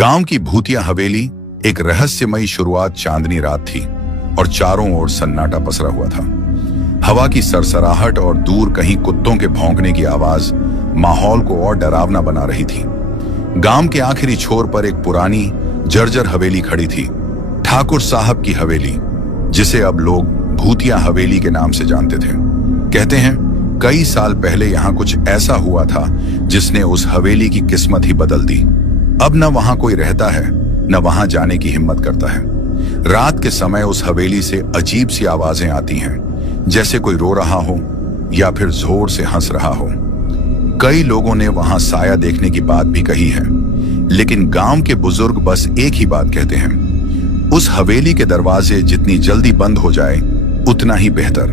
गांव की भूतिया हवेली एक रहस्यमयी शुरुआत चांदनी रात थी और चारों ओर सन्नाटा पसरा हुआ था। हवा की सरसराहट और दूर कहीं कुत्तों के भौंकने की आवाज माहौल को और डरावना बना रही थी। गांव के आखिरी छोर पर एक पुरानी जर्जर हवेली खड़ी थी, ठाकुर साहब की हवेली, जिसे अब लोग भूतिया हवेली के नाम से जानते थे। कहते हैं कई साल पहले यहां कुछ ऐसा हुआ था जिसने उस हवेली की किस्मत ही बदल दी। अब न वहां कोई रहता है, न वहां जाने की हिम्मत करता है। रात के समय उस हवेली से अजीब सी आवाजें आती हैं, जैसे कोई रो रहा हो या फिर जोर से हंस रहा हो। कई लोगों ने वहां साया देखने की बात भी कही है, लेकिन गांव के बुजुर्ग बस एक ही बात कहते हैं, उस हवेली के दरवाजे जितनी जल्दी बंद हो जाए उतना ही बेहतर।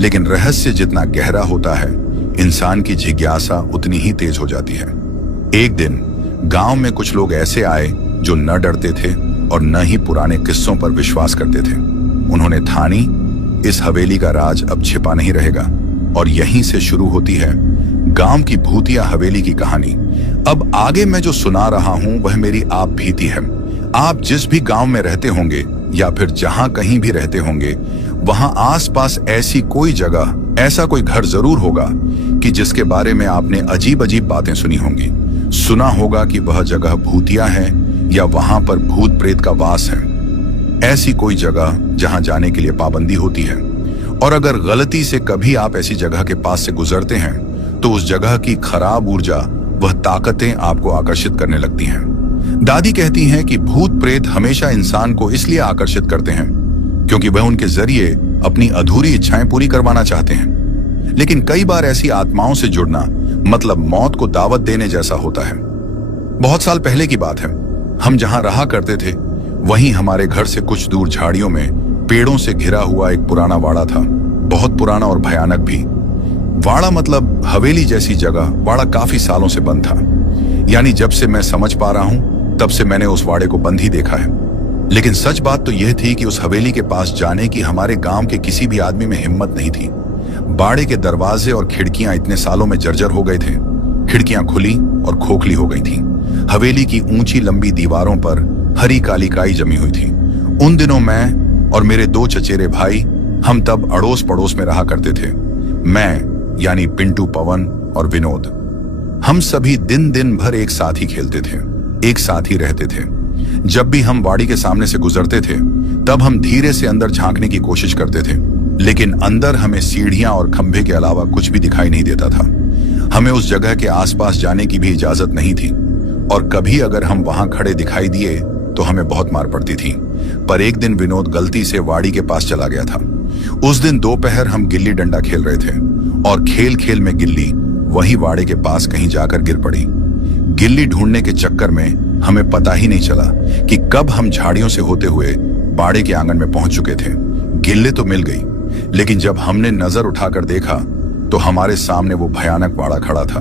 लेकिन रहस्य जितना गहरा होता है, इंसान की जिज्ञासा उतनी ही तेज हो जाती है। एक दिन गांव में कुछ लोग ऐसे आए जो न डरते थे और न ही पुराने किस्सों पर विश्वास करते थे। उन्होंने ठानी, इस हवेली का राज अब छिपा नहीं रहेगा। और यहीं से शुरू होती है गांव की भूतिया हवेली की कहानी। अब आगे मैं जो सुना रहा हूं वह मेरी आप भीति है। आप जिस भी गांव में रहते होंगे या फिर जहां कहीं भी रहते होंगे, वहां आसपास ऐसी कोई जगह, ऐसा कोई घर जरूर होगा कि जिसके बारे में आपने अजीब अजीब बातें सुनी होंगी। सुना होगा कि वह जगह भूतिया है या वहां पर भूत प्रेत का वास है। ऐसी कोई जगह जहां जाने के लिए पाबंदी होती है, और अगर गलती से कभी आप ऐसी जगह के पास से गुजरते हैं तो उस जगह की खराब ऊर्जा, वह ताकतें आपको आकर्षित करने लगती हैं। दादी कहती हैं कि भूत प्रेत हमेशा इंसान को इसलिए आकर्षित करते हैं क्योंकि वह उनके जरिए अपनी अधूरी इच्छाएं पूरी करवाना चाहते हैं। लेकिन कई बार ऐसी आत्माओं से जुड़ना मतलब मौत को दावत देने जैसा होता है। बहुत साल पहले की बात है, हम जहां रहा करते थे वहीं हमारे घर से कुछ दूर झाड़ियों में पेड़ों से घिरा हुआ एक पुराना वाड़ा था। बहुत पुराना और भयानक भी। वाड़ा मतलब हवेली जैसी जगह। वाड़ा काफी सालों से बंद था, यानी जब से मैं समझ पा रहा हूं तब से मैंने उस वाड़े को बंद ही देखा है। लेकिन सच बात तो यह थी कि उस हवेली के पास जाने की हमारे गांव के किसी भी आदमी में हिम्मत नहीं थी। बाड़े के दरवाजे और खिड़कियां इतने सालों में जर्जर हो गए थे, खिड़कियां खुली और खोखली हो गई थी। हवेली की ऊंची लंबी दीवारों पर हरी काली काई जमी हुई थी। उन दिनों मैं और मेरे दो चचेरे भाई, हम तब अड़ोस पड़ोस में रहा करते थे। मैं यानी पिंटू, पवन और विनोद, हम सभी दिन दिन भर एक साथ ही खेलते थे, एक साथ ही रहते थे। जब भी हम वाड़ी के सामने से गुजरते थे तब हम धीरे से अंदर झांकने की कोशिश करते थे, लेकिन अंदर हमें सीढ़ियां और खंभे के अलावा कुछ भी दिखाई नहीं देता था। हमें उस जगह के आसपास जाने की भी इजाजत नहीं थी, और कभी अगर हम वहां खड़े दिखाई दिए तो हमें बहुत मार पड़ती थी। पर एक दिन विनोद गलती से वाड़ी के पास चला गया था। उस दिन दोपहर हम गिल्ली डंडा खेल रहे थे और खेल खेल में गिल्ली वही वाड़े के पास कहीं जाकर गिर पड़ी। गिल्ली ढूंढने के चक्कर में हमें पता ही नहीं चला कि कब हम झाड़ियों से होते हुए बाड़े के आंगन में पहुंच चुके थे। गिल्ली तो मिल गई, लेकिन जब हमने नजर उठाकर देखा तो हमारे सामने वो भयानक वाड़ा खड़ा था।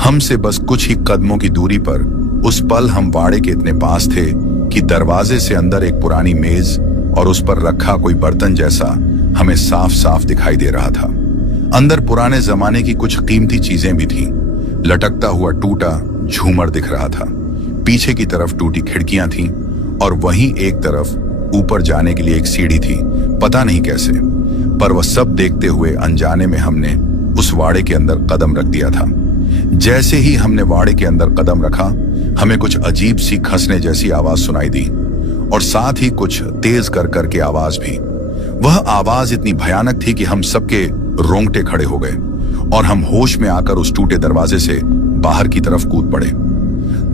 हमसे बस कुछ ही कदमों की दूरी पर। उस पल हम वाड़े के इतने पास थे कि दरवाजे से अंदर एक पुरानी मेज और उस पर रखा कोई बर्तन जैसा हमें साफ साफ दिखाई दे रहा था। अंदर पुराने जमाने की कुछ कीमती चीजें भी थीं। लटकता हुआ टूटा झूमर दिख रहा था, पीछे की तरफ टूटी खिड़कियां थीं और वहीं एक तरफ ऊपर जाने के लिए एक सीढ़ी थी। पता नहीं कैसे, पर वह सब देखते हुए अनजाने में हमने उस वाड़े के अंदर कदम रख दिया था। जैसे ही हमने वाड़े के अंदर कदम रखा, हमें कुछ अजीब सी खसने जैसी आवाज सुनाई दी, और साथ ही कुछ तेज कर कर के आवाज भी। वह आवाज इतनी भयानक थी कि हम सबके रोंगटे खड़े हो गए और हम होश में आकर उस टूटे दरवाजे से बाहर की तरफ कूद पड़े।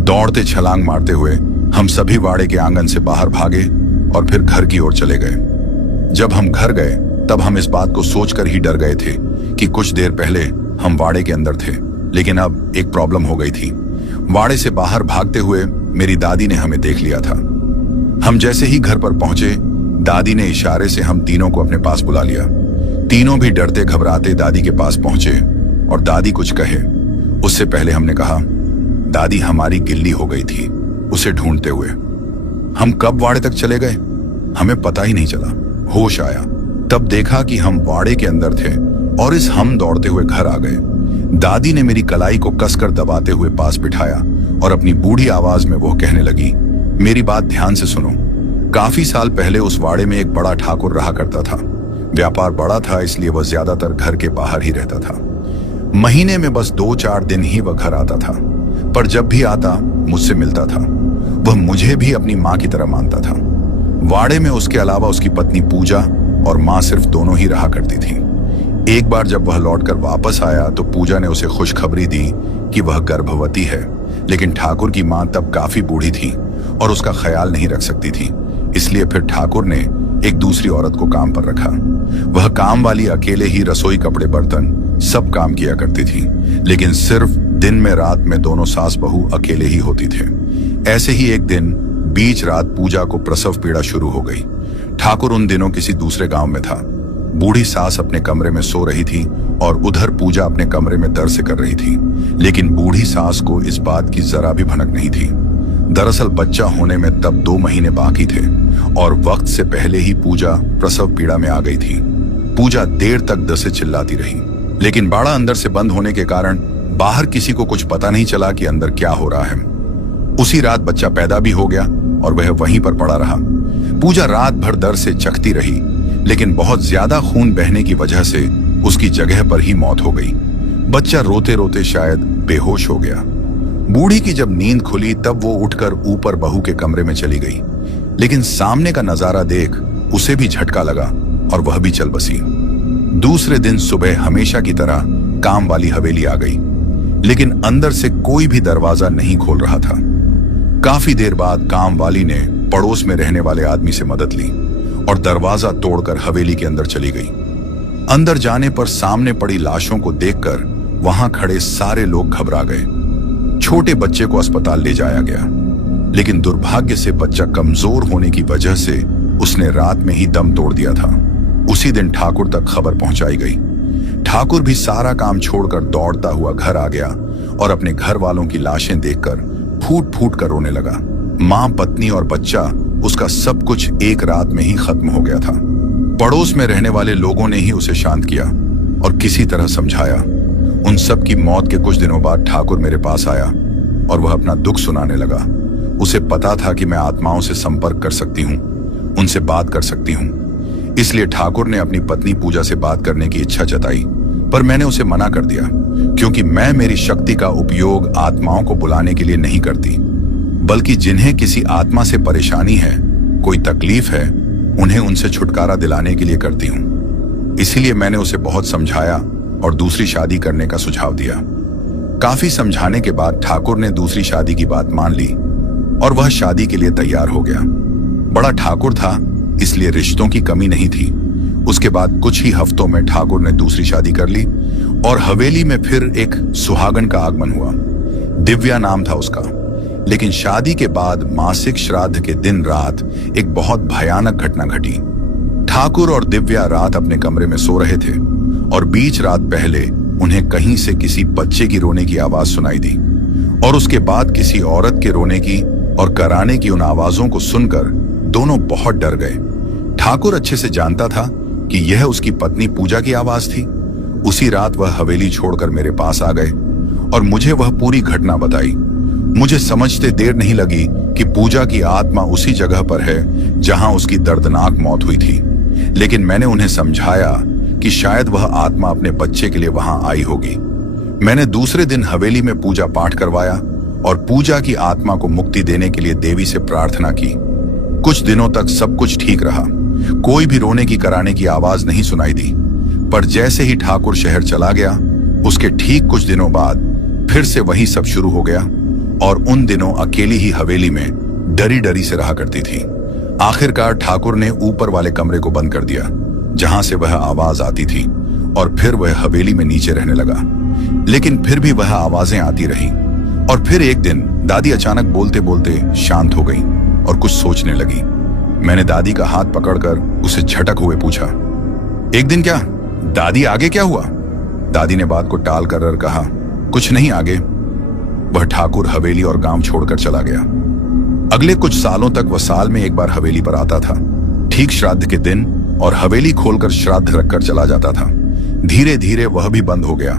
दौड़ते छलांग मारते हुए हम सभी वाड़े के आंगन से बाहर भागे और फिर घर की ओर चले गए। जब हम घर गए तब हम इस बात को सोचकर ही डर गए थे कि कुछ देर पहले हम वाड़े के अंदर थे, लेकिन अब एक प्रॉब्लम हो गई थी। वाड़े से बाहर भागते हुए मेरी दादी ने हमें देख लिया था। हम जैसे ही घर पर पहुंचे, दादी ने इशारे से हम तीनों को अपने पास बुला लिया। तीनों भी डरते घबराते दादी के पास पहुंचे और दादी कुछ कहे उससे पहले हमने कहा, दादी हमारी गिल्ली हो गई थी उसे ढूंढते हुए। हम कब वाड़े तक चले गए हमें पता ही नहीं चला। होश आया तब देखा कि हम वाड़े के अंदर थे और इस हम दौड़ते हुए घर आ गए। दादी ने मेरी कलाई को कसकर दबाते हुए पास बिठाया और अपनी बूढ़ी आवाज में वो कहने लगी, मेरी बात ध्यान से सुनो। काफी साल पहले उस वाड़े में एक बड़ा ठाकुर रहा करता था। व्यापार बड़ा था, इसलिए वह ज्यादातर घर के बाहर ही रहता था। महीने में बस 2-4 दिन ही वह घर आता था, पर जब भी आता मुझसे मिलता था। वह मुझे भी अपनी माँ की तरह मानता था। वाड़े में उसके अलावा उसकी पत्नी पूजा और माँ सिर्फ दोनों ही रहा करती थी। एक बार जब वह लौटकर वापस आया तो पूजा ने उसे खुशखबरी दी कि वह गर्भवती है, लेकिन ठाकुर की माँ तब काफी बूढ़ी थी और उसका ख्याल नहीं रख सकती थी। इसलिए फिर ठाकुर ने एक दूसरी औरत को काम पर रखा। वह काम वाली अकेले ही रसोई, कपड़े, बर्तन सब काम किया करती थी, लेकिन सिर्फ दिन में रात में दोनों सास बहू अकेले ही होती थे। ऐसे ही एक दिन बीच रात पूजा को प्रसव पीड़ा शुरू हो गई। ठाकुर उन दिनों किसी दूसरे गांव में था। बूढ़ी सास अपने कमरे में सो रही थी और उधर पूजा अपने कमरे में दर्द से कर रही थी, लेकिन बूढ़ी सास को इस बात की जरा भी भनक नहीं थी। दरअसल बच्चा होने में तब 2 महीने बाकी थे और वक्त से पहले ही पूजा प्रसव पीड़ा में आ गई थी। पूजा देर तक दसे चिल्लाती रही, लेकिन बाड़ा अंदर से बंद होने के कारण बाहर किसी को कुछ पता नहीं चला कि अंदर क्या हो रहा है। उसी रात बच्चा पैदा भी हो गया और वह वहीं पर पड़ा रहा। पूजा रात भर दर्द से चकती रही, लेकिन बहुत ज्यादा खून बहने की वजह से उसकी जगह पर ही मौत हो गई। बच्चा रोते रोते शायद बेहोश हो गया। बूढ़ी की जब नींद खुली तब वो उठकर ऊपर बहू के कमरे में चली गई, लेकिन सामने का नजारा देख उसे भी झटका लगा और वह भी चल बसी। दूसरे दिन सुबह हमेशा की तरह काम वाली हवेली आ गई, लेकिन अंदर से कोई भी दरवाजा नहीं खोल रहा था। काफी देर बाद काम वाली ने पड़ोस में रहने वाले आदमी से मदद ली और दरवाजा तोड़कर हवेली के अंदर चली गई। अंदर जाने पर सामने पड़ी लाशों को देखकर वहां खड़े सारे लोग घबरा गए। छोटे बच्चे को अस्पताल ले जाया गया, लेकिन दुर्भाग्य से बच्चा कमजोर होने की वजह से उसने रात में ही दम तोड़ दिया था। उसी दिन ठाकुर तक खबर पहुंचाई गई। ठाकुर भी सारा काम छोड़कर दौड़ता हुआ घर आ गया और अपने घर वालों की लाशें देखकर फूट फूट कर रोने लगा। माँ, पत्नी और बच्चा, उसका सब कुछ एक रात में ही खत्म हो गया था। पड़ोस में रहने वाले लोगों ने ही उसे शांत किया और किसी तरह समझाया। उन सब की मौत के कुछ दिनों बाद ठाकुर मेरे पास आया और वह अपना दुख सुनाने लगा। उसे पता था कि मैं आत्माओं से संपर्क कर सकती हूँ, उनसे बात कर सकती हूँ। इसलिए ठाकुर ने अपनी पत्नी पूजा से बात करने की इच्छा जताई, पर मैंने उसे मना कर दिया, क्योंकि मैं मेरी शक्ति का उपयोग आत्माओं को बुलाने के लिए नहीं करती, बल्कि जिन्हें किसी आत्मा से परेशानी है, कोई तकलीफ है, उन्हें उनसे छुटकारा दिलाने के लिए करती हूँ। इसीलिए मैंने उसे बहुत समझाया और दूसरी शादी करने का सुझाव दिया। काफी समझाने के बाद ठाकुर ने दूसरी शादी की बात मान ली और वह शादी के लिए तैयार हो गया। बड़ा ठाकुर था, इसलिए रिश्तों की कमी नहीं थी। उसके बाद कुछ ही हफ्तों में ठाकुर ने दूसरी शादी कर ली और हवेली में फिर एक सुहागन का आगमन हुआ। दिव्या नाम था उसका। लेकिन शादी के बाद मासिक श्राद्ध के दिन रात एक बहुत भयानक घटना घटी। ठाकुर और दिव्या रात अपने कमरे में सो रहे थे और बीच रात पहले उन्हें कहीं से किसी बच्चे की रोने की आवाज सुनाई दी और उसके बाद किसी औरत के रोने की और कराने की उन आवाजों को सुनकर दोनों बहुत डर गए। ठाकुर अच्छे से जानता था कि यह उसकी पत्नी पूजा की आवाज थी। उसी रात वह हवेली छोड़कर मेरे पास आ गए और मुझे वह पूरी घटना बताई। मुझे समझते देर नहीं लगी कि पूजा की आत्मा उसी जगह पर है जहां उसकी दर्दनाक मौत हुई थी, लेकिन मैंने उन्हें समझाया कि शायद वह आत्मा अपने बच्चे के लिए वहां आई होगी। मैंने दूसरे दिन हवेली में पूजा पाठ करवाया और पूजा की आत्मा को मुक्ति देने के लिए देवी से प्रार्थना की। कुछ दिनों तक सब कुछ ठीक रहा, कोई भी रोने की कराने की आवाज नहीं सुनाई दी। पर जैसे ही ठाकुर शहर चला गया, उसके ठीक कुछ दिनों बाद फिर से वही सब शुरू हो गया और उन दिनों अकेली ही हवेली में डरी डरी से रहा करती थी। आखिरकार ठाकुर ने ऊपर वाले कमरे को बंद कर दिया जहां से वह आवाज आती थी और फिर वह हवेली में नीचे रहने लगा। लेकिन फिर भी वह आवाजें आती रही और फिर एक दिन दादी अचानक बोलते बोलते शांत हो गई और कुछ सोचने लगी। मैंने दादी का हाथ पकड़कर उसे झटक हुए पूछा, एक दिन क्या दादी, आगे क्या हुआ? दादी ने बात को टाल कर कहा, कुछ नहीं आगे। वह ठाकुर हवेली और गांव छोड़कर चला गया। अगले कुछ सालों तक वह साल में एक बार हवेली पर आता था, ठीक श्राद्ध के दिन, और हवेली खोलकर श्राद्ध रखकर चला जाता था। धीरे धीरे वह भी बंद हो गया।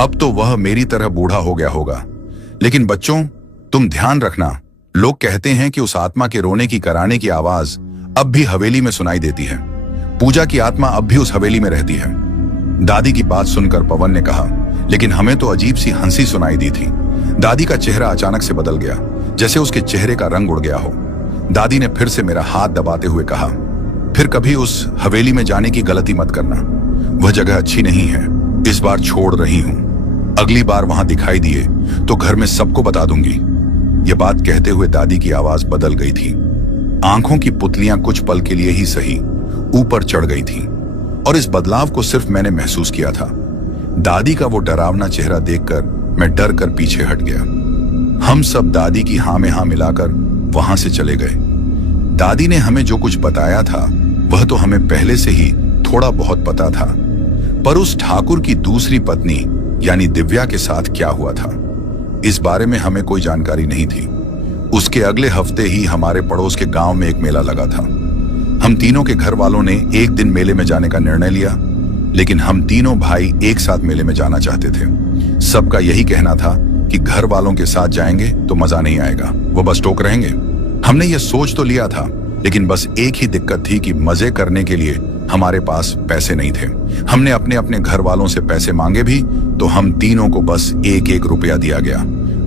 अब तो वह मेरी तरह बूढ़ा हो गया होगा। लेकिन बच्चों, तुम ध्यान रखना, लोग कहते हैं कि उस आत्मा के रोने की कराने की आवाज अब भी हवेली में सुनाई देती है। पूजा की आत्मा अब भी उस हवेली में रहती है। दादी की बात सुनकर पवन ने कहा, लेकिन हमें तो अजीब सी हंसी सुनाई दी थी। दादी का चेहरा अचानक से बदल गया, जैसे उसके चेहरे का रंग उड़ गया हो। दादी ने फिर से मेरा हाथ दबाते हुए कहा, फिर कभी उस हवेली में जाने की गलती मत करना, वह जगह अच्छी नहीं है। इस बार छोड़ रही हूं, अगली बार वहां दिखाई दिए तो घर में सबको बता दूंगी। यह बात कहते हुए दादी की आवाज बदल गई थी। आंखों की पुतलियां कुछ पल के लिए ही सही ऊपर चढ़ गई थीं, और इस बदलाव को सिर्फ मैंने महसूस किया था। दादी का वो डरावना चेहरा देखकर मैं डर कर पीछे हट गया। हम सब दादी की हाँ में हाँ मिलाकर वहां से चले गए। दादी ने हमें जो कुछ बताया था वह तो हमें पहले से ही थोड़ा बहुत पता था, पर उस ठाकुर की दूसरी पत्नी यानी दिव्या के साथ क्या हुआ था, इस बारे में हमें कोई जानकारी नहीं थी। उसके अगले हफ्ते ही हमारे पड़ोस के गांव में एक मेला लगा था। हम तीनों के घर वालों ने एक दिन मेले में जाने का निर्णय लिया, लेकिन हम तीनों भाई एक साथ मेले में जाना चाहते थे। सबका यही कहना था कि घर वालों के साथ जाएंगे तो मजा नहीं आएगा, वो बस टोक रहेंगे। हमने ये सोच तो लिया था, लेकिन बस एक ही दिक्कत थी कि मजे करने के लिए हमारे पास पैसे नहीं थे। हमने अपने अपने घर वालों से पैसे मांगे भी तो हम तीनों को बस 1-1 रुपया दिया गया।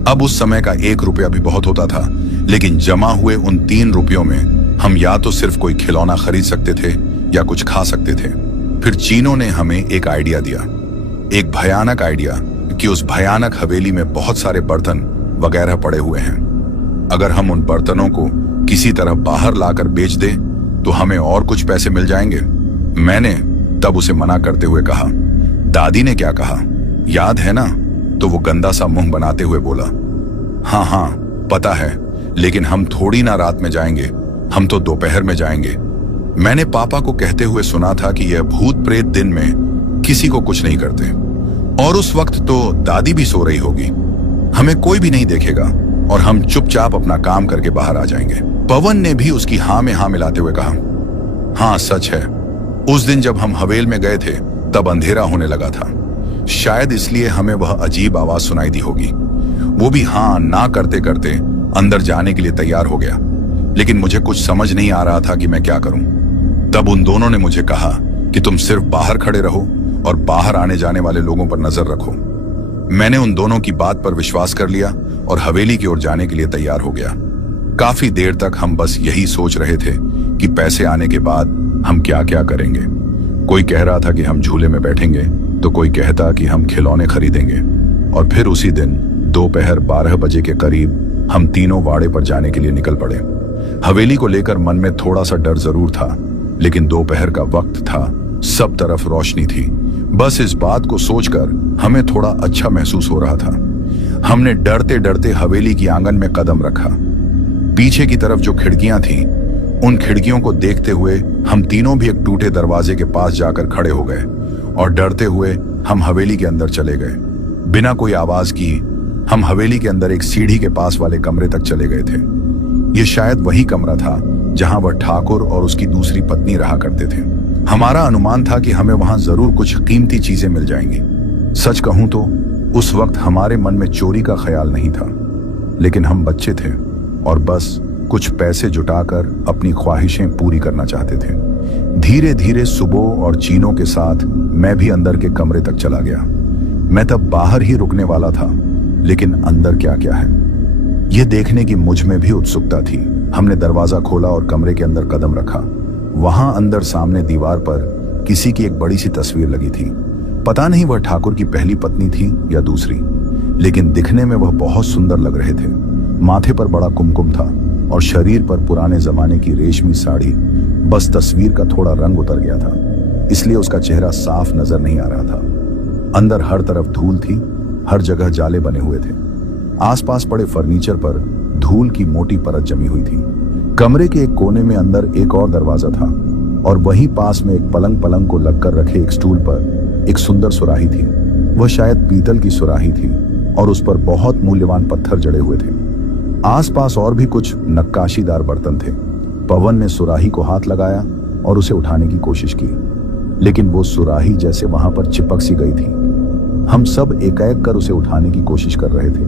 अब उस समय का 1 रुपया भी बहुत होता था, लेकिन जमा हुए उन 3 रुपयों में हम या तो सिर्फ कोई खिलौना खरीद सकते थे या कुछ खा सकते थे। फिर चीनों ने हमें एक आइडिया दिया, एक भयानक आइडिया कि उस भयानक हवेली में बहुत सारे बर्तन वगैरह पड़े हुए हैं। अगर हम उन बर्तनों को किसी तरह बाहर लाकर बेच दें तो हमें और कुछ पैसे मिल जाएंगे। मैंने तब उसे मना करते हुए कहा। दादी ने क्या कहा याद है ना? तो वो गंदा सा मुंह बनाते हुए बोला, हाँ हाँ पता है, लेकिन हम थोड़ी ना रात में जाएंगे, हम तो दोपहर में जाएंगे। मैंने पापा को कहते हुए सुना था कि यह भूत प्रेत दिन में किसी को कुछ नहीं करते, और उस वक्त तो दादी भी सो रही होगी, हमें कोई भी नहीं देखेगा और हम चुपचाप अपना काम करके बाहर आ जाएंगे। पवन ने भी उसकी हाँ में हाँ मिलाते हुए कहा, हाँ सच है, उस दिन जब हम हवेल में गए थे तब अंधेरा होने लगा था, शायद इसलिए हमें वह अजीब आवाज सुनाई दी होगी। वो भी हाँ ना करते करते अंदर जाने के लिए तैयार हो गया, लेकिन मुझे कुछ समझ नहीं आ रहा था कि मैं क्या करूं। तब उन दोनों ने मुझे कहा कि तुम सिर्फ बाहर खड़े रहो और बाहर आने जाने वाले लोगों पर नजर रखो। मैंने उन दोनों की बात पर विश्वास कर लिया और हवेली की ओर जाने के लिए तैयार हो गया। काफी देर तक हम बस यही सोच रहे थे कि पैसे आने के बाद हम क्या क्या करेंगे। कोई कह रहा था कि हम झूले में बैठेंगे, तो कोई कहता कि हम खिलौने खरीदेंगे, और फिर उसी दिन दोपहर 12 बजे के करीब हम तीनों वाड़े पर जाने के लिए निकल पड़े। हवेली को लेकर मन में थोड़ा सा डर जरूर था, लेकिन दोपहर का वक्त था, सब तरफ रोशनी थी। बस इस बात को सोचकर हमें थोड़ा अच्छा महसूस हो रहा था। हमने डरते डरते हवेली की आंगन में कदम रखा। पीछे की तरफ जो खिड़कियां थीं, उन खिड़कियों को देखते हुए हम तीनों भी एक टूटे दरवाजे के पास जाकर खड़े हो गए और डरते हुए हम हवेली के अंदर चले गए। बिना कोई आवाज की हम हवेली के अंदर एक सीढ़ी के पास वाले कमरे तक चले गए थे। ये शायद वही कमरा था जहां वह ठाकुर और उसकी दूसरी पत्नी रहा करते थे। हमारा अनुमान था कि हमें वहां जरूर कुछ कीमती चीजें मिल जाएंगी। सच कहूं तो उस वक्त हमारे मन में चोरी का ख्याल नहीं था, लेकिन हम बच्चे थे और बस कुछ पैसे जुटाकर अपनी ख्वाहिशें पूरी करना चाहते थे। धीरे धीरे सुबह और चीनों के साथ मैं भी अंदर के कमरे तक चला गया। मैं तब बाहर ही रुकने वाला था, लेकिन अंदर क्या क्या है यह देखने की मुझ में भी उत्सुकता थी। हमने दरवाजा खोला और कमरे के अंदर कदम रखा। वहां अंदर सामने दीवार पर किसी की एक बड़ी सी तस्वीर लगी थी। पता नहीं वह ठाकुर की पहली पत्नी थी या दूसरी, लेकिन दिखने में वह बहुत सुंदर लग रहे थे। माथे पर बड़ा कुमकुम था और शरीर पर पुराने जमाने की रेशमी साड़ी। बस तस्वीर का थोड़ा रंग उतर गया था, इसलिए उसका चेहरा साफ नजर नहीं आ रहा था। अंदर हर तरफ धूल थी, हर जगह जाले बने हुए थे। आसपास पड़े फर्नीचर पर धूल की मोटी परत जमी हुई थी। कमरे के एक कोने में अंदर एक और दरवाजा था और वहीं पास में एक पलंग को लगकर रखे एक स्टूल पर एक सुंदर सुराही थी। वह शायद पीतल की सुराही थी और उस पर बहुत मूल्यवान पत्थर जड़े हुए थे। आसपास और भी कुछ नक्काशीदार बर्तन थे। पवन ने सुराही को हाथ लगाया और उसे उठाने की कोशिश की, लेकिन वो सुराही जैसे वहां पर चिपक सी गई थी। हम सब एकाएक कर उसे उठाने की कोशिश कर रहे थे,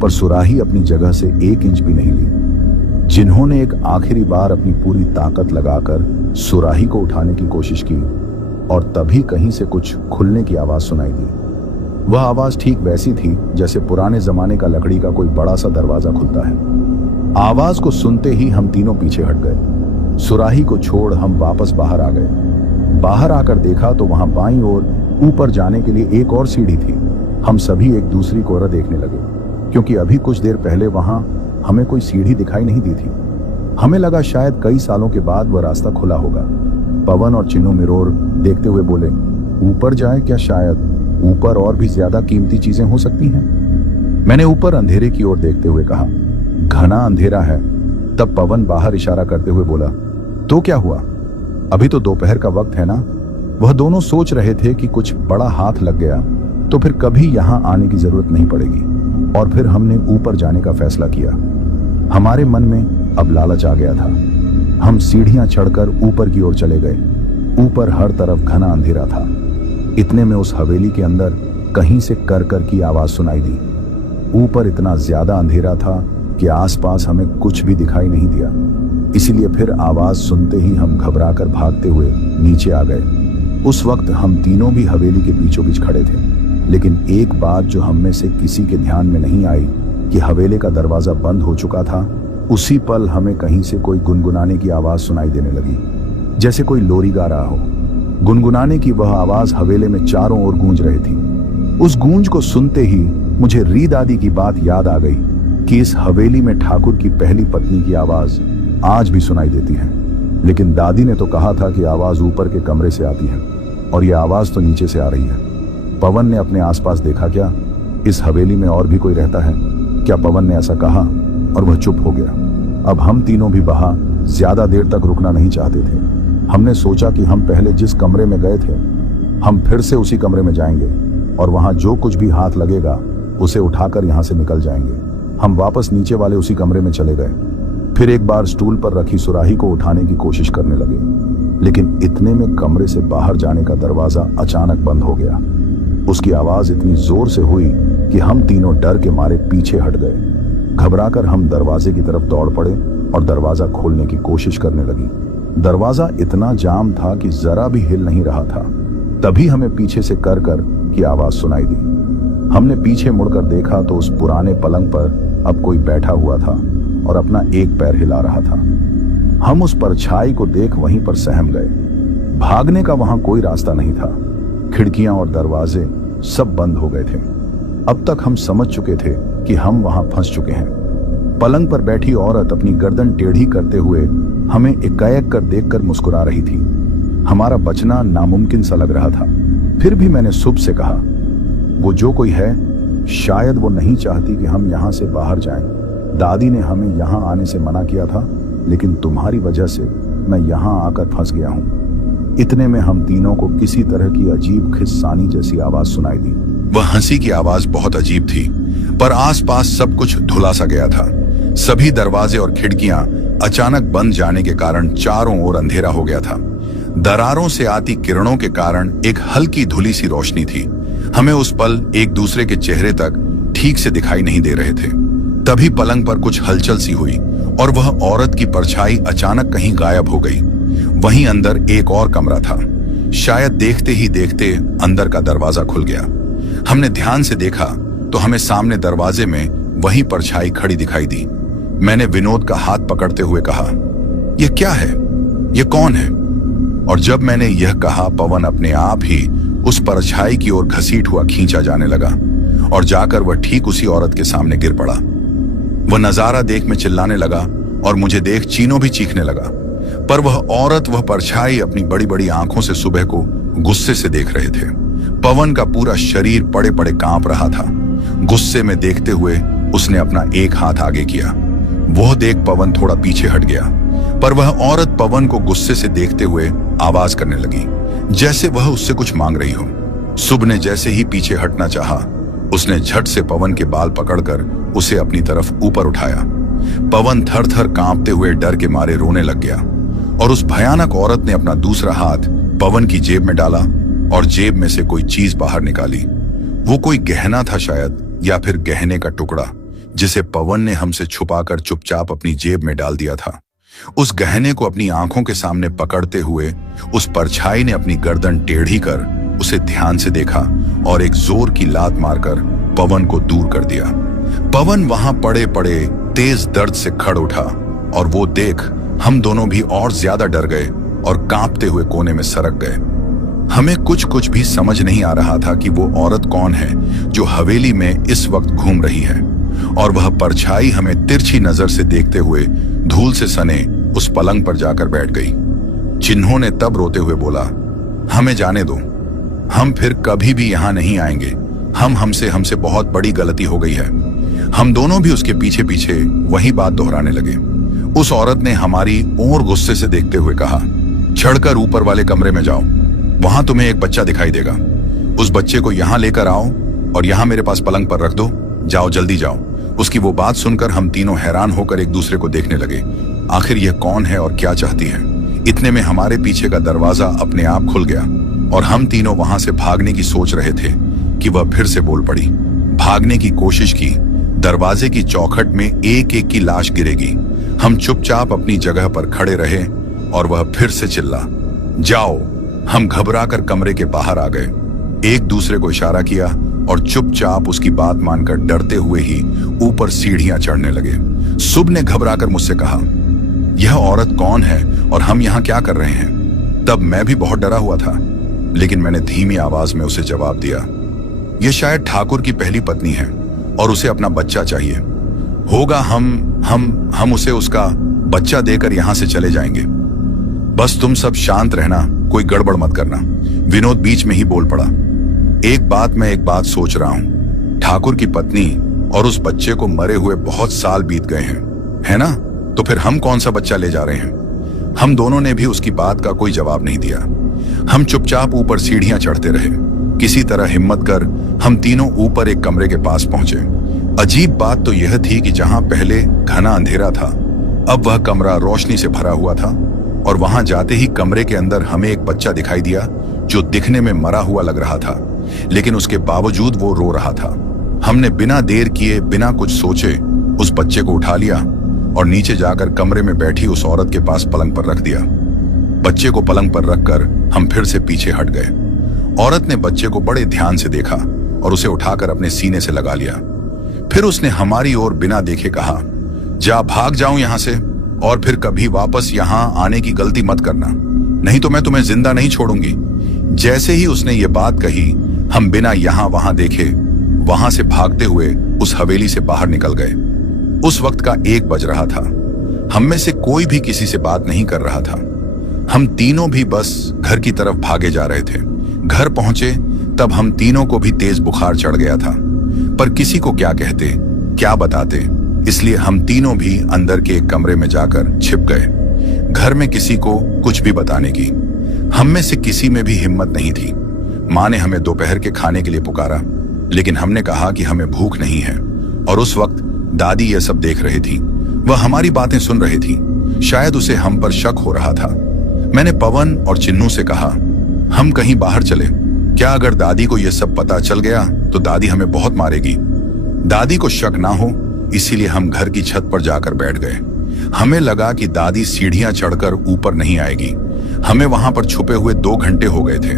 पर सुराही अपनी जगह से 1 इंच भी नहीं ली। जिन्होंने एक आखिरी बार अपनी पूरी ताकत लगाकर सुराही को उठाने की कोशिश की और तभी कहीं से कुछ खुलने की आवाज सुनाई दी। वह आवाज ठीक वैसी थी जैसे पुराने जमाने का लकड़ी का कोई बड़ा सा दरवाजा खुलता है। आवाज को सुनते ही हम तीनों पीछे हट गए। सुराही को छोड़ हम वापस बाहर आ गए। बाहर आकर देखा तो वहां बाईं ओर ऊपर जाने के लिए एक और सीढ़ी थी। हम सभी एक दूसरी को ओर देखने लगे, क्योंकि अभी कुछ देर पहले वहां हमें कोई सीढ़ी दिखाई नहीं दी थी। हमें लगा शायद कई सालों के बाद वह रास्ता खुला होगा। पवन और चिन्नू मिरोर देखते हुए बोले, ऊपर जाए क्या? शायद ऊपर और भी ज्यादा कीमती चीजें हो सकती हैं। मैंने ऊपर अंधेरे की ओर देखते हुए कहा, घना अंधेरा है। तब पवन बाहर इशारा करते हुए बोला, तो क्या हुआ? अभी तो दोपहर का वक्त है ना। वह दोनों सोच रहे थे कि कुछ बड़ा हाथ लग गया तो फिर कभी यहां आने की जरूरत नहीं पड़ेगी। और फिर हमने ऊपर जाने का फैसला किया। हमारे मन में अब लालच आ गया था। हम सीढ़ियां चढ़कर ऊपर की ओर चले गए। ऊपर हर तरफ घना अंधेरा था। इतने में उस हवेली के अंदर कहीं से कर कर की आवाज सुनाई दी। ऊपर इतना ज्यादा अंधेरा था कि आसपास हमें कुछ भी दिखाई नहीं दिया। इसीलिए फिर आवाज सुनते ही हम घबराकर भागते हुए नीचे आ गए। उस वक्त हम तीनों भी हवेली के बीचों बीच खड़े थे। लेकिन एक बात जो हम में से किसी के ध्यान में नहीं आई कि हवेली का दरवाजा बंद हो चुका था। उसी पल हमें कहीं से कोई गुनगुनाने की आवाज सुनाई देने लगी, जैसे कोई लोरी गा रहा हो। गुनगुनाने की वह आवाज हवेली में चारों ओर गूंज रही थी। उस गूंज को सुनते ही मुझे री दादी की बात याद आ गई कि इस हवेली में ठाकुर की पहली पत्नी की आवाज आज भी सुनाई देती है। लेकिन दादी ने तो कहा था कि आवाज ऊपर के कमरे से आती है और यह आवाज तो नीचे से आ रही है। पवन ने अपने आसपास देखा क्या? इस हवेली में और भी कोई रहता है क्या? पवन ने ऐसा कहा और वह चुप हो गया। अब हम तीनों भी वहां ज्यादा देर तक रुकना नहीं चाहते थे। हमने सोचा कि हम पहले जिस कमरे में गए थे हम फिर से उसी कमरे में जाएंगे और वहां जो कुछ भी हाथ लगेगा उसे उठाकर यहां से निकल जाएंगे। हम वापस नीचे वाले उसी कमरे में चले गए। फिर एक बार स्टूल पर रखी सुराही को उठाने की कोशिश करने लगे, लेकिन इतने में कमरे से बाहर जाने का दरवाजा अचानक बंद हो गया। उसकी आवाज इतनी जोर से हुई कि हम तीनों डर के मारे पीछे हट गए। घबराकर हम दरवाजे की तरफ दौड़ पड़े और दरवाजा खोलने की कोशिश करने लगी। दरवाजा इतना जाम था कि जरा भी हिल नहीं रहा था। तभी हमें पीछे से कर कर की आवाज सुनाई दी। हमने पीछे मुड़कर देखा तो उस पुराने पलंग पर अब कोई बैठा हुआ था और अपना एक पैर हिला रहा था। हम उस परछाई को देख वहीं पर सहम गए। भागने का वहां कोई रास्ता नहीं था। खिड़कियां और दरवाजे सब बंद हो गए थे। अब तक हम समझ चुके थे कि हम वहां फंस चुके हैं। पलंग पर बैठी औरत अपनी गर्दन टेढ़ी करते हुए हमें एकाएक कर देखकर मुस्कुरा रही थी। हमारा बचना नामुमकिन सा लग रहा था। फिर भी मैंने शुभ से कहा, वो जो कोई है शायद वो नहीं चाहती कि हम यहां से बाहर जाएं। दादी ने हमें यहां आने से मना किया था, लेकिन तुम्हारी वजह से मैं यहां आकर फंस गया हूं। इतने में हम तीनों को किसी तरह की अजीब खिस्सानी जैसी आवाज सुनाई दी। वह हंसी की आवाज बहुत अजीब थी, पर आसपास सब कुछ धुला सा गया था। सभी दरवाजे और खिड़कियां अचानक बंद जाने के कारण चारों ओर अंधेरा हो गया था। दरारों से आती किरणों के कारण एक हल्की धुली सी रोशनी थी। हमें उस पल एक दूसरे के चेहरे तक ठीक से दिखाई नहीं दे रहे थे। तभी पलंग पर कुछ हलचल सी हुई और वह औरत की परछाई अचानक कहीं गायब हो गई। वहीं अंदर एक और कमरा था। शायद देखते ही देखते अंदर का दरवाजा खुल गया। हमने ध्यान से देखा तो हमें सामने दरवाजे में वही परछाई खड़ी दिखाई दी। मैंने विनोद का हाथ पकड़ते हुए कहा, यह क्या है? यह कौन है? और जब मैंने यह कहा, पवन अपने आप ही उस परछाई की ओर घसीट हुआ खींचा जाने लगा और जाकर वह ठीक उसी औरत के सामने गिर पड़ा। वह नजारा देख मैं चिल्लाने लगा और मुझे देख चीनो भी चीखने लगा। पर वह औरत, वह परछाई अपनी बड़ी बड़ी आंखों से सुबह को गुस्से से देख रहे थे। पवन का पूरा शरीर पड़े पड़े कांप रहा था। गुस्से में देखते हुए उसने अपना एक हाथ आगे किया। वह देख पवन थोड़ा पीछे हट गया, पर वह औरत पवन को गुस्से से देखते हुए आवाज करने लगी, जैसे वह उससे कुछ मांग रही हो। शुभ ने जैसे ही पीछे हटना चाहा, उसने झट से पवन के बाल पकड़कर उसे अपनी तरफ ऊपर उठाया। पवन थर थर कांपते हुए डर के मारे रोने लग गया और उस भयानक औरत ने अपना दूसरा हाथ पवन की जेब में डाला और जेब में से कोई चीज बाहर निकाली। वो कोई गहना था शायद, या फिर गहने का टुकड़ा, जिसे पवन ने हमसे छुपाकर चुपचाप अपनी जेब में डाल दिया था। उस गहने को अपनी आंखों के सामने पकड़ते हुए उस परछाई ने अपनी गर्दन टेढ़ी कर उसे ध्यान से देखा और एक जोर की लात मारकर पवन को दूर कर दिया। पवन वहां पड़े पड़े तेज दर्द से खड़ उठा और वो देख हम दोनों भी और ज्यादा डर गए और कांपते हुए कोने में सरक गए। हमें कुछ भी समझ नहीं आ रहा था कि वो औरत कौन है जो हवेली में इस वक्त घूम रही है, और वह परछाई हमें तिरछी नजर से देखते हुए धूल से सने उस पलंग पर जाकर बैठ गई। चिन्हों ने तब रोते हुए बोला, हमें जाने दो, हम फिर कभी भी यहां नहीं आएंगे। हमसे बहुत बड़ी गलती हो गई है। हम दोनों भी उसके पीछे पीछे वही बात दोहराने लगे। उस औरत ने हमारी ओर गुस्से से देखते हुए कहा, चढ़कर ऊपर वाले कमरे में जाओ, वहां तुम्हें एक बच्चा दिखाई देगा। उस बच्चे को यहां लेकर आओ और यहां मेरे पास पलंग पर रख दो। जाओ, जल्दी जाओ। उसकी वो बात सुनकर हम तीनों हैरान होकर एक दूसरे को देखने लगे। आखिर यह कौन है और क्या चाहती है? इतने में हमारे पीछे का दरवाजा अपने आप खुल गया और हम तीनों वहां से भागने की सोच रहे थे कि वह फिर से बोल पड़ी। भागने की कोशिश की। दरवाजे की चौखट में एक एक की लाश गिरेगी। हम चुपचाप अपनी जगह पर खड़े रहे और वह फिर से चिल्ला, जाओ। हम घबराकर कमरे के बाहर आ गए, एक दूसरे को इशारा किया और चुपचाप उसकी बात मानकर डरते हुए ही ऊपर सीढ़ियां चढ़ने लगे। सुब ने घबराकर मुझसे कहा, यह औरत कौन है और हम यहां क्या कर रहे हैं? तब मैं भी बहुत डरा हुआ था, लेकिन मैंने धीमी आवाज में उसे जवाब दिया, यह शायद ठाकुर की पहली पत्नी है और उसे अपना बच्चा चाहिए होगा। हम उसे उसका बच्चा देकर यहां से चले जाएंगे। बस तुम सब शांत रहना, कोई गड़बड़ मत करना। विनोद बीच में ही बोल पड़ा, एक बात सोच रहा हूं, ठाकुर की पत्नी और उस बच्चे को मरे हुए बहुत साल बीत गए हैं, है ना? तो फिर हम कौन सा बच्चा ले जा रहे हैं? हम दोनों ने भी उसकी बात का कोई जवाब नहीं दिया। हम चुपचाप ऊपर सीढ़ियां चढ़ते रहे। किसी तरह हिम्मत कर हम तीनों ऊपर एक कमरे के पास पहुंचे। अजीब बात तो यह थी कि जहां पहले घना अंधेरा था, अब वह कमरा रोशनी से भरा हुआ था और वहां जाते ही कमरे के अंदर हमें एक बच्चा दिखाई दिया जो दिखने में मरा हुआ लग रहा था, लेकिन उसके बावजूद वो रो रहा था। हमने बिना देर किए, बिना कुछ सोचे उस बच्चे को उठा लिया और नीचे जाकर कमरे में बैठी उस औरत के पास पलंग पर रख दिया। बच्चे को पलंग पर रखकर हम फिर से पीछे हट गए। औरत ने बच्चे को बड़े ध्यान से देखा और उसे उठाकर अपने सीने से लगा लिया। फिर उसने हमारी ओर बिना देखे कहा, जा, भाग जाऊं यहां से और फिर कभी वापस यहां आने की गलती मत करना, नहीं तो मैं तुम्हें जिंदा नहीं छोड़ूंगी। जैसे ही उसने ये बात कही, हम बिना यहां वहां देखे वहां से भागते हुए उस हवेली से बाहर निकल गए। उस वक्त का 1 बज रहा था। हम में से कोई भी किसी से बात नहीं कर रहा था। हम तीनों भी बस घर की तरफ भागे जा रहे थे। घर पहुंचे तब हम तीनों को भी तेज बुखार चढ़ गया था, पर किसी को क्या कहते, क्या बताते, इसलिए हम तीनों भी अंदर के एक कमरे में जाकर छिप गए। घर में किसी को कुछ भी बताने की हम में से किसी में भी हिम्मत नहीं थी। माँ ने हमें दोपहर के खाने के लिए पुकारा, लेकिन हमने कहा कि हमें भूख नहीं है, और उस वक्त दादी यह सब देख रही थी। वह हमारी बातें सुन रही थी। शायद उसे हम पर शक हो रहा था। मैंने पवन और चिन्नू से कहा, हम कहीं बाहर चले, क्या अगर दादी को यह सब पता चल गया तो दादी हमें बहुत मारेगी। दादी को शक ना हो इसीलिए हम घर की छत पर जाकर बैठ गए। हमें लगा कि दादी सीढ़ियां चढ़कर ऊपर नहीं आएगी। हमें वहां पर छुपे हुए 2 घंटे हो गए थे।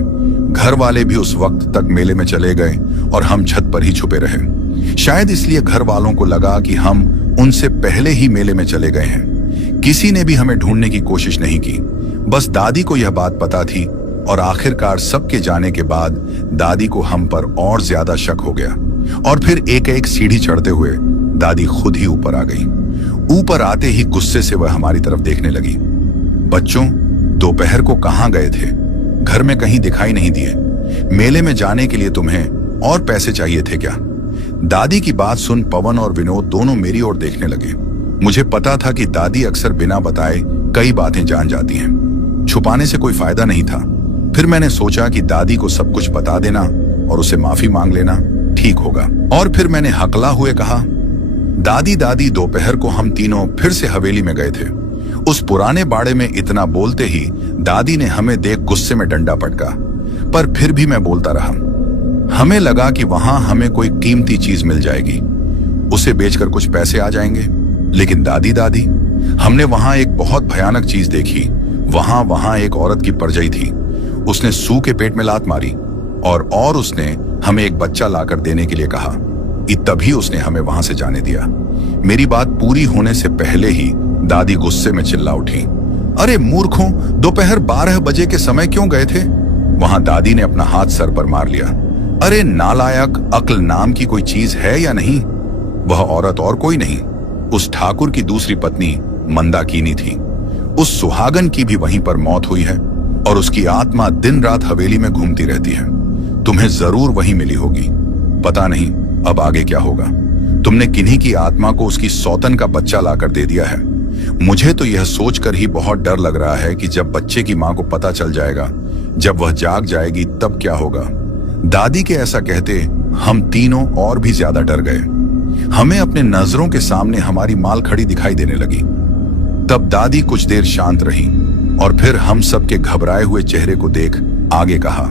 घर वाले भी उस वक्त तक मेले में चले गए और हम छत पर ही छुपे रहे। शायद इसलिए घर वालों को लगा कि हम उनसे पहले ही मेले में चले गए हैं। किसी ने भी हमें ढूंढने की कोशिश नहीं की। बस दादी को यह बात पता थी और आखिरकार सबके जाने के बाद दादी को हम पर और ज्यादा शक हो गया और फिर एक एक सीढ़ी चढ़ते हुए दादी खुद ही ऊपर आ गई। ऊपर आते ही गुस्से से वह हमारी तरफ देखने लगी। बच्चों, दोपहर को कहां गए थे? घर में कहीं दिखाई नहीं दिए। मेले में जाने के लिए तुम्हें और पैसे चाहिए थे क्या? दादी की बात सुन पवन और विनोद दोनों मेरी ओर देखने लगे। मुझे पता था कि दादी अक्सर बिना बताए कई बातें जान जाती हैं। छुपाने से कोई फायदा नहीं था। फिर मैंने सोचा कि दादी को सब कुछ बता देना और उसे माफी मांग लेना ठीक होगा। और फिर मैंने हकला हुए कहा, दादी। दोपहर को हम तीनों फिर से हवेली में गए थे। उस पुराने बाड़े में इतना बोलते ही दादी ने हमें देख गुस्से में डंडा पटका, पर फिर भी मैं बोलता रहा। हमें लगा कि वहां हमें कोई कीमती चीज मिल जाएगी। उसे बेचकर कुछ पैसे आ जाएंगे। लेकिन दादी दादी, हमने वहां एक बहुत भयानक चीज देखी। वहां एक औरत की परजई थी। उसने सू के पेट में लात मारी और उसने हमें एक बच्चा लाकर देने के लिए कहा। तभी उसने हमें वहां से जाने दिया। मेरी बात पूरी होने से पहले ही दादी गुस्से में चिल्ला उठी, अरे मूर्खों, दोपहर 12 बजे के समय क्यों गए थे? वहां दादी ने अपना हाथ सर पर मार लिया। अरे नालायक, अक्ल नाम की कोई चीज है या नहीं? वह औरत और कोई नहीं, उस ठाकुर की दूसरी पत्नी मंदाकिनी थी। उस सुहागन की भी वहीं पर मौत हुई है और उसकी आत्मा दिन रात हवेली में घूमती रहती है। तुम्हें जरूर वहीं मिली होगी। पता नहीं अब आगे क्या होगा। तुमने किन्हीं की आत्मा को उसकी सौतन का बच्चा लाकर दे दिया है। मुझे तो यह सोचकर ही बहुत डर लग रहा है कि जब बच्चे की मां को पता चल जाएगा, जब वह जाग जाएगी, तब क्या होगा। दादी के ऐसा कहते हम तीनों और भी ज्यादा डर गए। हमें अपने नजरों के सामने हमारी माल खड़ी दिखाई देने लगी। तब दादी कुछ देर शांत रही और फिर हम सबके घबराए हुए चेहरे को देख आगे कहा,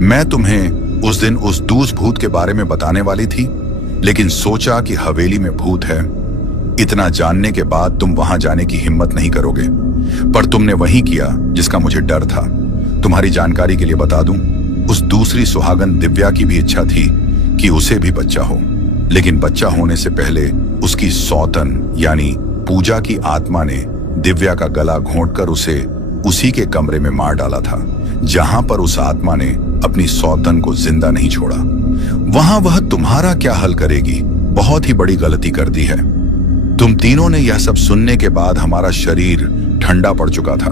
मैं तुम्हें उस दिन उस दूस भूत के बारे में बताने वाली थी, लेकिन सोचा कि हवेली में भूत है। इतना जानने के बाद तुम वहां जाने की हिम्मत नहीं करोगे, पर तुमने वही किया जिसका मुझे डर था। तुम्हारी जानकारी के लिए बता दूं, उस दूसरी सुहागन दिव्या की भी इच्छा थी कि उसे भी बच्चा हो, लेकिन बच्चा होने से पहले उसकी सौतन यानी पूजा की आत्मा ने दिव्या का गला घोंटकर उसे उसी के कमरे में मार डाला था, जहां पर उस आत्मा ने अपनी सौतन को जिंदा नहीं छोड़ा। वहां वह तुम्हारा क्या हल करेगी? बहुत ही बड़ी गलती कर दी है। तुम तीनों ने यह सब सुनने के बाद हमारा शरीर ठंडा पड़ चुका था।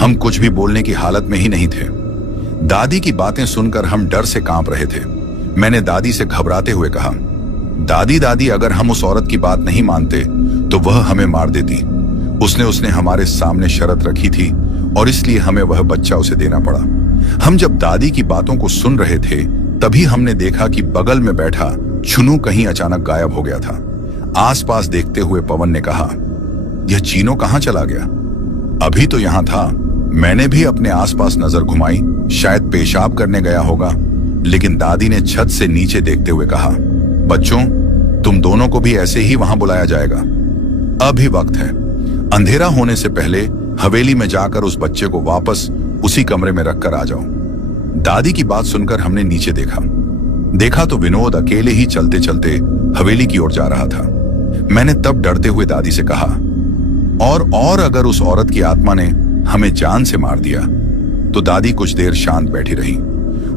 हम कुछ भी बोलने की हालत में ही नहीं थे। दादी की बातें सुनकर हम डर से कांप रहे थे। मैंने दादी से घबराते हुए कहा, दादी दादी, अगर हम उस औरत की बात नहीं मानते तो वह हमें मार देती। उसने हमारे सामने शर्त रखी थी और इसलिए हमें वह बच्चा उसे देना पड़ा। हम जब दादी की बातों को सुन रहे थे, तभी हमने देखा कि बगल में बैठा चुनू कहीं अचानक गायब हो गया था। आसपास देखते हुए पवन ने कहा, यह चीनो कहां चला गया? अभी तो यहां था। मैंने भी अपने आसपास नजर घुमाई, शायद पेशाब करने गया होगा। लेकिन दादी ने छत से नीचे देखते हुए कहा, बच्चों, तुम दोनों को भी ऐसे ही वहां बुलाया जाएगा। अभी वक्त है। अंधेरा होने से पहले हवेली में जाकर उस बच्चे को वापस उसी कमरे में रखकर आ जाओ। दादी की बात सुनकर हमने नीचे देखा तो विनोद अकेले ही चलते चलते हवेली की ओर जा रहा था। मैंने तब डरते हुए दादी से कहा, और अगर उस औरत की आत्मा ने हमें जान से मार दिया? तो दादी कुछ देर शांत बैठी रही।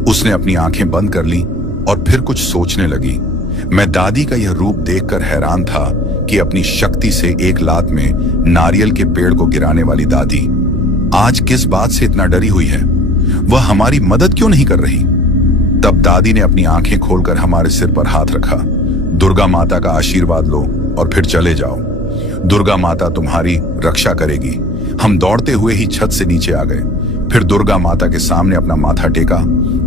उसने अपनी आंखें बंद कर ली और फिर कुछ सोचने लगी। मैं दादी का यह रूप देखकर हैरान था कि अपनी शक्ति से एक लात में नारियल के पेड़ को गिराने वाली दादी आज किस बात से इतना डरी हुई है? वह हमारी मदद क्यों नहीं कर रही? तब दादी ने अपनी आंखें खोलकर हमारे सिर पर हाथ रखा। दुर्गा माता का आशीर्वाद लो और फिर चले जाओ। दुर्गा माता तुम्हारी रक्षा करेगी। हम दौड़ते हुए ही छत से नीचे आ गए। फिर दुर्गा माता के सामने अपना माथा टेका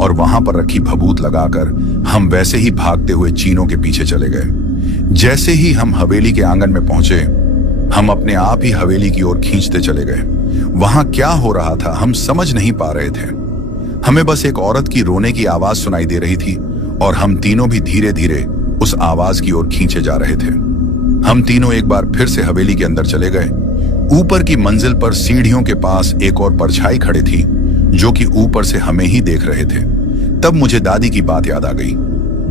और वहां पर रखी भभूत लगाकर हम वैसे ही भागते हुए चीनों के पीछे चले गए। जैसे ही हम हवेली के आंगन में पहुंचे, हम अपने आप ही हवेली की ओर खींचते चले गए। वहां क्या हो रहा था हम समझ नहीं पा रहे थे। हमें बस एक औरत की रोने की आवाज सुनाई दे रही थी और हम तीनों भी धीरे धीरे उस आवाज की ओर खींचे जा रहे थे। हम तीनों एक बार फिर से हवेली के अंदर चले गए। ऊपर की मंजिल पर सीढ़ियों के पास एक और परछाई खड़ी थी, जो कि ऊपर से हमें ही देख रहे थे। तब मुझे दादी की बात याद आ गई,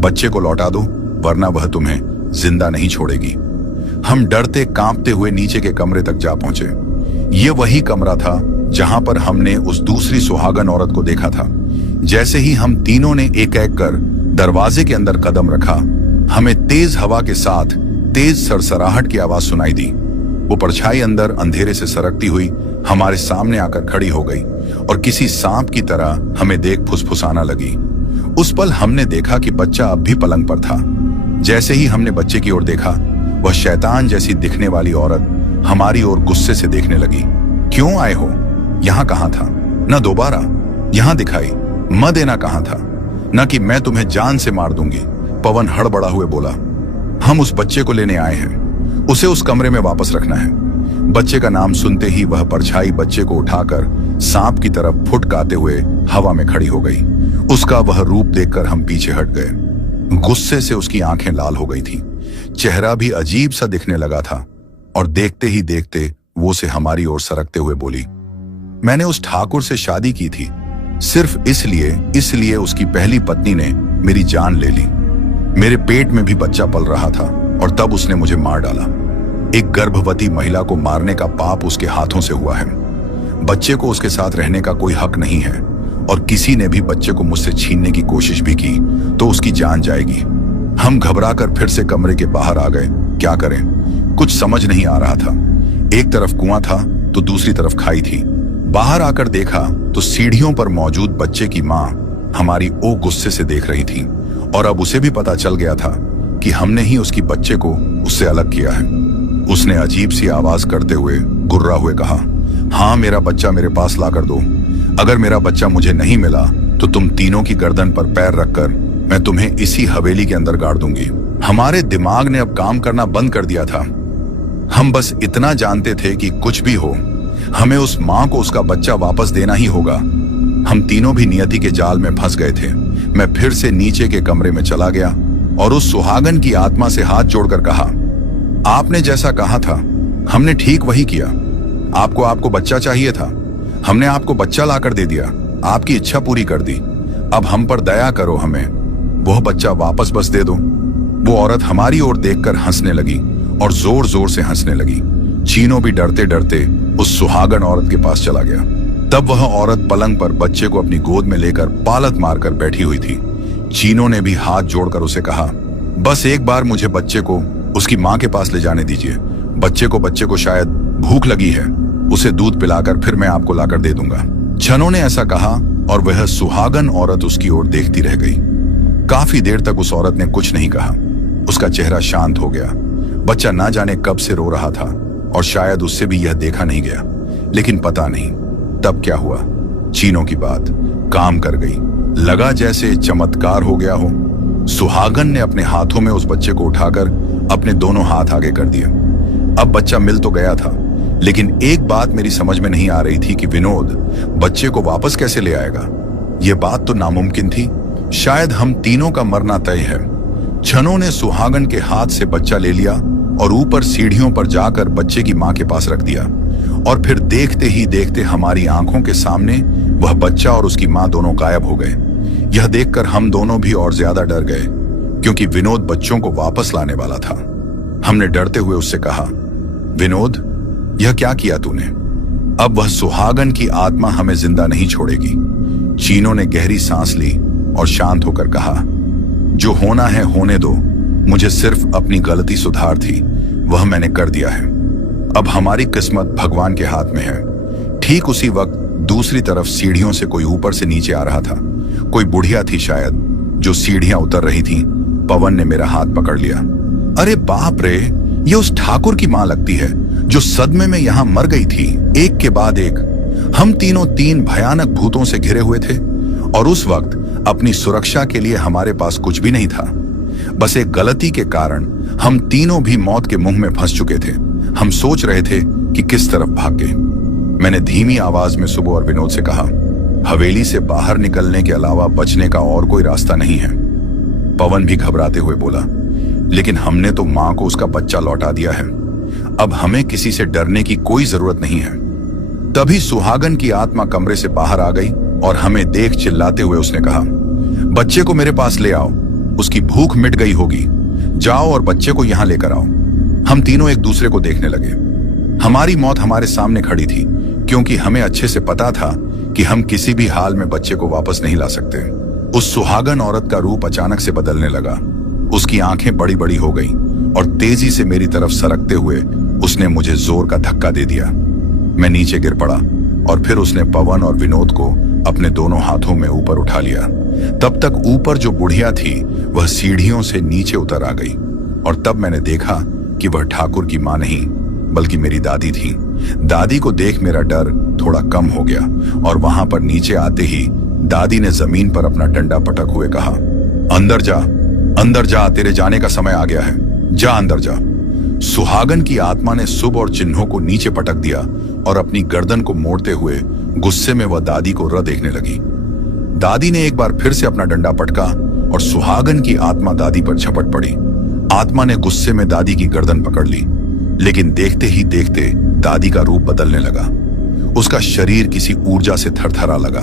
बच्चे को लौटा दो वरना वह तुम्हें जिंदा नहीं छोड़ेगी। हम डरते कांपते हुए नीचे के कमरे तक जा पहुंचे। ये वही कमरा था जहां पर हमने उस दूसरी सुहागन औरत को देखा था। जैसे ही हम तीनों ने एक एक कर दरवाजे के अंदर कदम रखा, हमें तेज हवा के साथ तेज सरसराहट की आवाज सुनाई दी। वो परछाई अंदर अंधेरे से सरकती हुई हमारे सामने आकर खड़ी हो गई और किसी सांप की तरह हमें देख फुसफुसाना लगी। उस पल हमने देखा कि बच्चा अब भी पलंग पर था। जैसे ही हमने बच्चे की ओर देखा, वह शैतान जैसी दिखने वाली औरत हमारी ओर गुस्से से देखने लगी। क्यों आए हो? यहाँ कहाँ था? न दोबारा यहाँ दिखाई म देना कहाँ था? न कि मैं तुम्हें जान से मार दूंगी। पवन हड़बड़ा हुए बोला, हम उस बच्चे को लेने आए हैं, उसे उस कमरे में वापस रखना है। बच्चे का नाम सुनते ही वह परछाई बच्चे को उठाकर सांप की तरफ फुटकाते हुए हवा में खड़ी हो गई। उसका वह रूप देखकर हम पीछे हट गए। गुस्से से उसकी आंखें लाल हो गई थी। चेहरा भी अजीब सा दिखने लगा था और देखते ही देखते वो से हमारी ओर सरकते हुए बोली, मैंने उस ठाकुर से शादी की थी, सिर्फ इसलिए उसकी पहली पत्नी ने मेरी जान ले ली। मेरे पेट में भी बच्चा पल रहा था और तब उसने मुझे मार डाला। एक गर्भवती महिला को मारने का पाप उसके हाथों से हुआ है। बच्चे को उसके साथ रहने का कोई हक नहीं है और किसी ने भी बच्चे को मुझसे छीनने की कोशिश भी की तो उसकी जान जाएगी। हम घबराकर फिर से कमरे के बाहर आ गए। क्या करें, कुछ समझ नहीं आ रहा था। एक तरफ कुआं था तो दूसरी तरफ खाई थी। बाहर आकर देखा तो सीढ़ियों पर मौजूद बच्चे की मां हमारी ओर गुस्से से देख रही थी और अब उसे भी पता चल गया था कि हमने ही उसकी बच्चे को उससे अलग किया है। उसने अजीब सी आवाज करते हुए गुर्रा हुए कहा, हाँ, मेरा बच्चा मेरे पास लाकर दो। अगर मेरा बच्चा मुझे नहीं मिला तो तुम तीनों की गर्दन पर पैर रखकर मैं तुम्हें इसी हवेली के अंदर गाड़ दूंगी। हमारे दिमाग ने अब काम करना बंद कर दिया था। हम बस इतना जानते थे कि कुछ भी हो, हमें उस मां को उसका बच्चा वापस देना ही होगा। हम तीनों भी नियति के जाल में फंस गए थे। मैं फिर से नीचे के कमरे में चला गया और उस सुहागन की आत्मा से हाथ जोड़कर कहा, आपने जैसा कहा था हमने ठीक वही किया। आपको बच्चा चाहिए था, हमने आपको बच्चा लाकर दे दिया। आपकी इच्छा पूरी कर दी। अब हम पर दया करो, हमें वह बच्चा वापस बस दे दो। वो औरत हमारी ओर देखकर हंसने लगी और जोर जोर से हंसने लगी। चीनो भी डरते डरते उस सुहागन औरत के पास चला गया। तब वह औरत पलंग पर बच्चे को अपनी गोद में लेकर पालत मारकर बैठी हुई थी। चीनो ने भी हाथ जोड़कर उसे कहा, बस एक बार मुझे बच्चे को उसकी मां के पास ले जाने दीजिए। बच्चे को शायद भूख लगी है, उसे दूध पिलाकर फिर मैं आपको लाकर दे दूंगा। छनो ने ऐसा कहा और वह सुहागन औरत उसकी ओर देखती रह गई। काफी देर तक उस औरत ने कुछ नहीं कहा। उसका चेहरा शांत हो गया। बच्चा ना जाने कब से रो रहा था और शायद उससे भी यह देखा नहीं गया, लेकिन पता नहीं तब क्या हुआ। चीनो की बात काम कर गई। लगा जैसे चमत्कार हो गया हो। सुहागन ने अपने हाथों में उस बच्चे को उठाकर अपने दोनों हाथ आगे कर दिए। अब बच्चा मिल तो गया था, लेकिन एक बात मेरी समझ में नहीं आ रही थी कि विनोद बच्चे को वापस कैसे ले आएगा। यह बात तो नामुमकिन थी। शायद हम तीनों का मरना तय है। छनो ने सुहागन के हाथ से बच्चा ले लिया और ऊपर सीढ़ियों पर जाकर बच्चे की मां के पास रख दिया और फिर देखते ही देखते हमारी आंखों के सामने वह बच्चा और उसकी मां दोनों गायब हो गए। यह देखकर हम दोनों भी और ज्यादा डर गए, क्योंकि विनोद बच्चों को वापस लाने वाला था। हमने डरते हुए उससे कहा, विनोद, यह क्या किया तूने? अब वह सुहागन की आत्मा हमें जिंदा नहीं छोड़ेगी। चीनो ने गहरी सांस ली और शांत होकर कहा, जो होना है होने दो। मुझे सिर्फ अपनी गलती सुधार थी, वह मैंने कर दिया है। अब हमारी किस्मत भगवान के हाथ में है। ठीक उसी वक्त दूसरी तरफ सीढ़ियों से कोई ऊपर से नीचे आ रहा था। कोई बुढ़िया थी शायद, जो सीढ़ियां उतर रही थी। पवन ने मेरा हाथ पकड़ लिया। अरे बाप रे, ये उस ठाकुर की मां लगती है जो सदमे में यहां मर गई थी। एक के बाद एक हम तीनों तीन भयानक भूतों से घिरे हुए थे और उस वक्त अपनी सुरक्षा के लिए हमारे पास कुछ भी नहीं था। बस एक गलती के कारण हम तीनों भी मौत के मुंह में फंस चुके थे। हम सोच रहे थे कि किस तरफ भागे। मैंने धीमी आवाज में सुबह और विनोद से कहा, हवेली से बाहर निकलने के अलावा बचने का और कोई रास्ता नहीं है। पवन भी घबराते हुए बोला, लेकिन हमने तो मां को उसका बच्चा लौटा दिया है। अब हमें किसी से डरने की कोई जरूरत नहीं है। तभी सुहागन की आत्मा कमरे से बाहर आ गई और हमें देख चिल्लाते हुए उसने कहा, बच्चे को मेरे पास ले आओ, उसकी भूख मिट गई होगी। जाओ और बच्चे को यहां लेकर आओ। हम तीनों एक दूसरे को देखने लगे। हमारी मौत हमारे सामने खड़ी थी, क्योंकि हमें अच्छे से पता था कि हम किसी भी हाल में बच्चे को वापस नहीं ला सकते। उस सुहागन औरत का रूप अचानक से बदलने लगा। उसकी आंखें बड़ी बड़ी हो गईं और तेजी से मेरी तरफ सरकते हुए उसने मुझे जोर का धक्का दे दिया। मैं नीचे गिर पड़ा और फिर उसने पवन और विनोद को अपने दोनों हाथों में ऊपर उठा लिया। तब तक ऊपर जो बुढ़िया थी वह सीढ़ियों से नीचे उतर आ गई और तब मैंने देखा कि वह ठाकुर की मां नहीं बल्कि मेरी दादी थी। दादी को देख मेरा डर थोड़ा कम हो गया और वहां पर नीचे आते ही दादी ने जमीन पर अपना डंडा पटक हुए कहा, अंदर जा, तेरे जाने का समय आ गया है, जा अंदर जा। सुहागन की आत्मा ने शुभ और चिन्हों को नीचे पटक दिया और अपनी गर्दन को मोड़ते हुए गुस्से में वह दादी को र देखने लगी। दादी ने एक बार फिर से अपना डंडा पटका और सुहागन की आत्मा दादी पर झपट पड़ी। आत्मा ने गुस्से में दादी की गर्दन पकड़ ली, लेकिन देखते ही देखते दादी का रूप बदलने लगा। उसका शरीर किसी ऊर्जा से थरथरा लगा।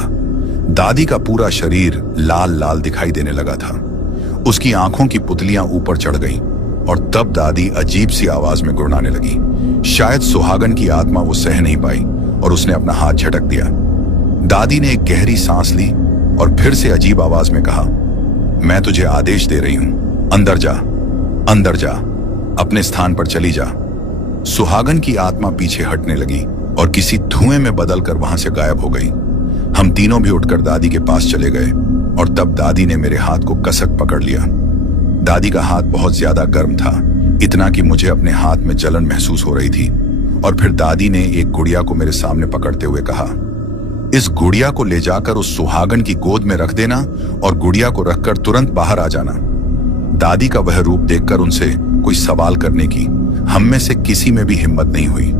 दादी का पूरा शरीर लाल लाल दिखाई देने लगा था। उसकी आंखों की पुतलियां ऊपर चढ़ गईं और तब दादी अजीब सी आवाज में गुड़गुड़ाने लगी। शायद सुहागन की आत्मा वो सह नहीं पाई और उसने अपना हाथ झटक दिया। दादी ने एक गहरी सांस ली और फिर से अजीब आवाज में कहा, मैं तुझे आदेश दे रही हूं, अंदर जा, अंदर जा, अपने स्थान पर चली जा। सुहागन की आत्मा पीछे हटने लगी और किसी धुएं में बदलकर वहां से गायब हो गई। हम तीनों भी उठकर दादी के पास चले गए और तब दादी ने मेरे हाथ को कसक पकड़ लिया। दादी का हाथ बहुत ज्यादा गर्म था, इतना कि मुझे अपने हाथ में जलन महसूस हो रही थी। और फिर दादी ने एक गुड़िया को मेरे सामने पकड़ते हुए कहा, इस गुड़िया को ले जाकर उस सुहागन की गोद में रख देना और गुड़िया को रखकर तुरंत बाहर आ जाना। दादी का वह रूप देखकर उनसे कोई सवाल करने की हम में से किसी में भी हिम्मत नहीं हुई।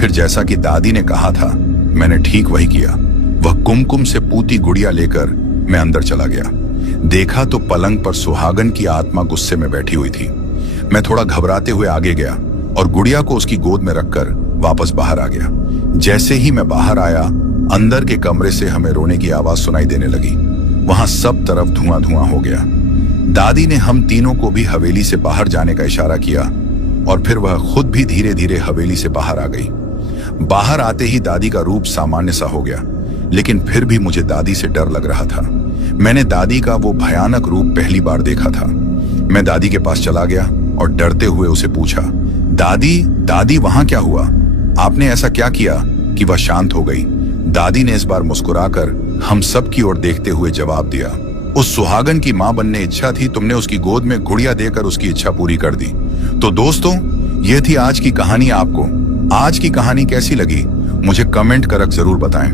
फिर जैसा कि दादी ने कहा था, मैंने ठीक वही किया। वह कुमकुम से पूती गुड़िया लेकर मैं अंदर चला गया। देखा तो पलंग पर सुहागन की आत्मा गुस्से में बैठी हुई थी। मैं थोड़ा घबराते हुए आगे गया और गुड़िया को उसकी गोद में रखकर वापस बाहर आ गया। जैसे ही मैं बाहर आया, अंदर के कमरे से हमें रोने की आवाज सुनाई देने लगी। वहां सब तरफ धुआं धुआं हो गया। दादी ने हम तीनों को भी हवेली से बाहर जाने का इशारा किया और फिर वह खुद भी धीरे धीरे हवेली से बाहर आ गई। बाहर आते ही दादी का रूप सामान्य सा हो गया, लेकिन फिर भी मुझे दादी से डर लग रहा था। मैंने दादी का वो भयानक रूप पहली बार देखा था। मैं दादी के पास चला गया और डरते हुए उसे पूछा, दादी, दादी वहां क्या हुआ? आपने ऐसा क्या किया कि वह शांत हो गई? दादी ने इस बार मुस्कुराकर हम सब की ओर देखते हुए जवाब दिया, उस सुहागन की मां बनने इच्छा थी, तुमने उसकी गोद में गुड़िया देकर उसकी इच्छा पूरी कर दी। तो दोस्तों, यह थी आज की कहानी। आपको आज की कहानी कैसी लगी मुझे कमेंट करके जरूर बताएं।